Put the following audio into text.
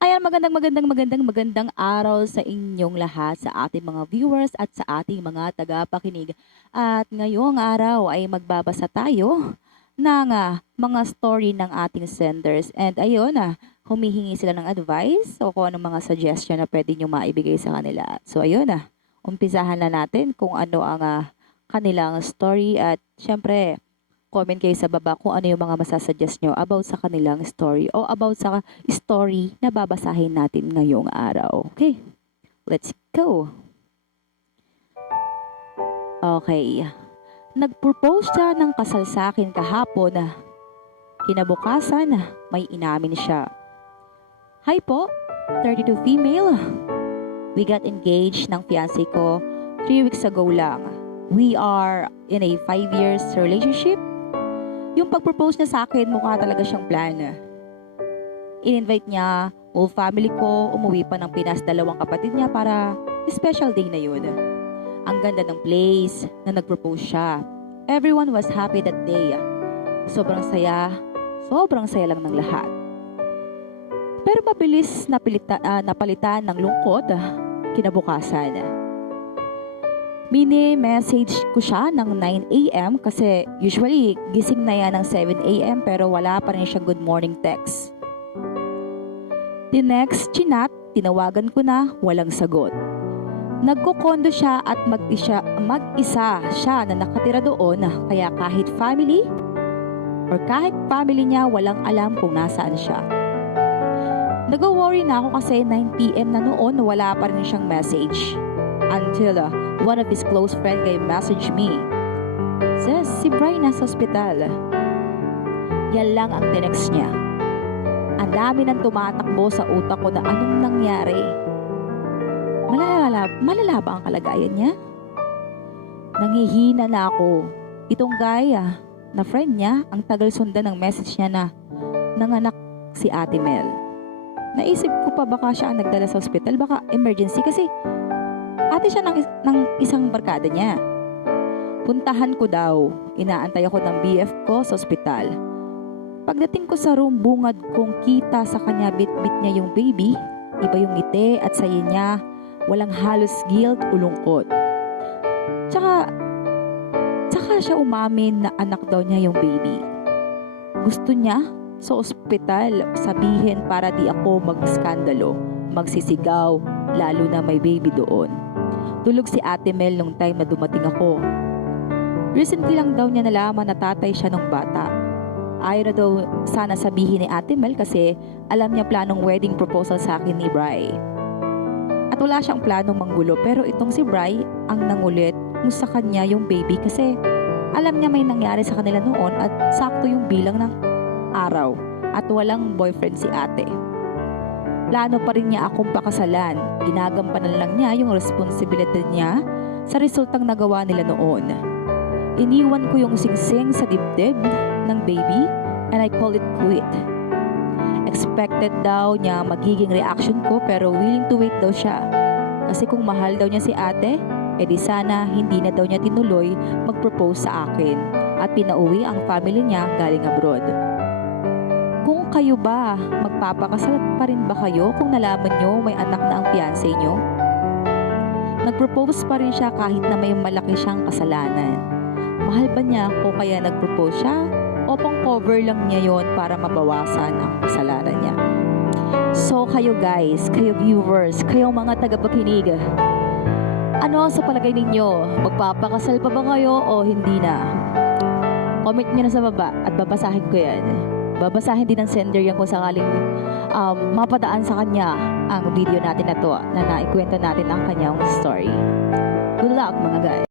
Ayan, magandang araw sa inyong lahat, sa ating mga viewers at sa ating mga tagapakinig. At ngayong araw ay magbabasa tayo ng mga story ng ating senders. And ayun, humihingi sila ng advice o kung anong mga suggestion na pwede nyo maibigay sa kanila. So ayun, umpisahan na natin kung ano ang kanilang story at syempre, comment kayo sa baba kung ano yung mga masasuggest nyo about sa kanilang story o about sa story na babasahin natin ngayong araw. Okay, let's go! Okay, nag-propose siya ng kasal sa akin kahapon. Kinabukasan, may inamin siya. Hi po, 32 female. We got engaged ng fiancé ko 3 weeks ago lang. We are in a 5 years relationship. Yung pag-propose niya sa akin, mukha talaga siyang plan. In-invite niya, whole family ko, umuwi pa ng Pinas, 2 kapatid niya para special day na yun. Ang ganda ng place na nag-propose siya. Everyone was happy that day. Sobrang saya lang ng lahat. Pero mabilis napalitan ng lungkot kinabukasan. Mini-message ko siya ng 9 a.m. kasi usually gising na yan ng 7 a.m. pero wala pa rin siyang good morning text. The next chinat, tinawagan ko na, walang sagot. Nagko-condo siya at mag-isa siya na nakatira doon kaya kahit family niya walang alam kung nasaan siya. Nag-worry na ako kasi 9 p.m. na noon wala pa rin siyang message. Until one of his close friend guy messaged me. Says, si Brian nasa ospital. Yan lang ang tinext niya. Ang dami nang tumatakbo sa utak ko na anong nangyari. Malala ba ang kalagayan niya? Nangihina na ako. Itong guy na friend niya, ang tagal sundan ng message niya na nanganak si Ate Mel. Naisip ko pa baka siya ang nagdala sa ospital, baka emergency kasi ate siya ng isang barkada niya. Puntahan ko daw. Inaantay ako ng BF ko sa ospital. Pagdating ko sa room, bungad kong kita sa kanya bit-bit niya yung baby. Iba yung ngiti at saya niya. Walang halos guilt o lungkot. Tsaka siya umamin na anak daw niya yung baby. Gusto niya sa ospital sabihin para di ako mag-skandalo, magsisigaw, lalo na may baby doon. Tulog si Ate Mel nung time na dumating ako. Recently lang daw niya nalaman na tatay siya nung bata. Ayaw na daw sana sabihin ni Ate Mel kasi alam niya planong wedding proposal sa akin ni Bri. At wala siyang planong manggulo pero itong si Bri ang nangulit kung sa kanya yung baby kasi alam niya may nangyari sa kanila noon at sakto yung bilang ng araw at walang boyfriend si ate. Plano pa rin niya akong pakasalan. Ginagampanan lang niya yung responsibilidad niya sa resultang nagawa nila noon. Iniwan ko yung singsing sa dibdib ng baby and I call it quit. Expected daw niya magiging reaction ko pero willing to wait daw siya. Kasi kung mahal daw niya si ate, edi sana hindi na daw niya tinuloy mag-propose sa akin at pinauwi ang family niya galing abroad. Kung kayo ba, magpapakasal pa rin ba kayo kung nalaman nyo may anak na ang fiancé nyo? Nag-propose pa rin siya kahit na may malaki siyang kasalanan. Mahal ba niya ako kaya nag-propose siya? O pang-cover lang niya yon para mabawasan ang kasalanan niya? So kayo guys, kayo viewers, kayo mga tagapakinig, ano sa palagay ninyo? Magpapakasal pa ba kayo o hindi na? Comment nyo na sa baba at babasahin ko yan. Babasahin din ng sender yan kung sakaling mapadaan sa kanya ang video natin na to na naikwento natin ang kanyang story. Good luck mga guys!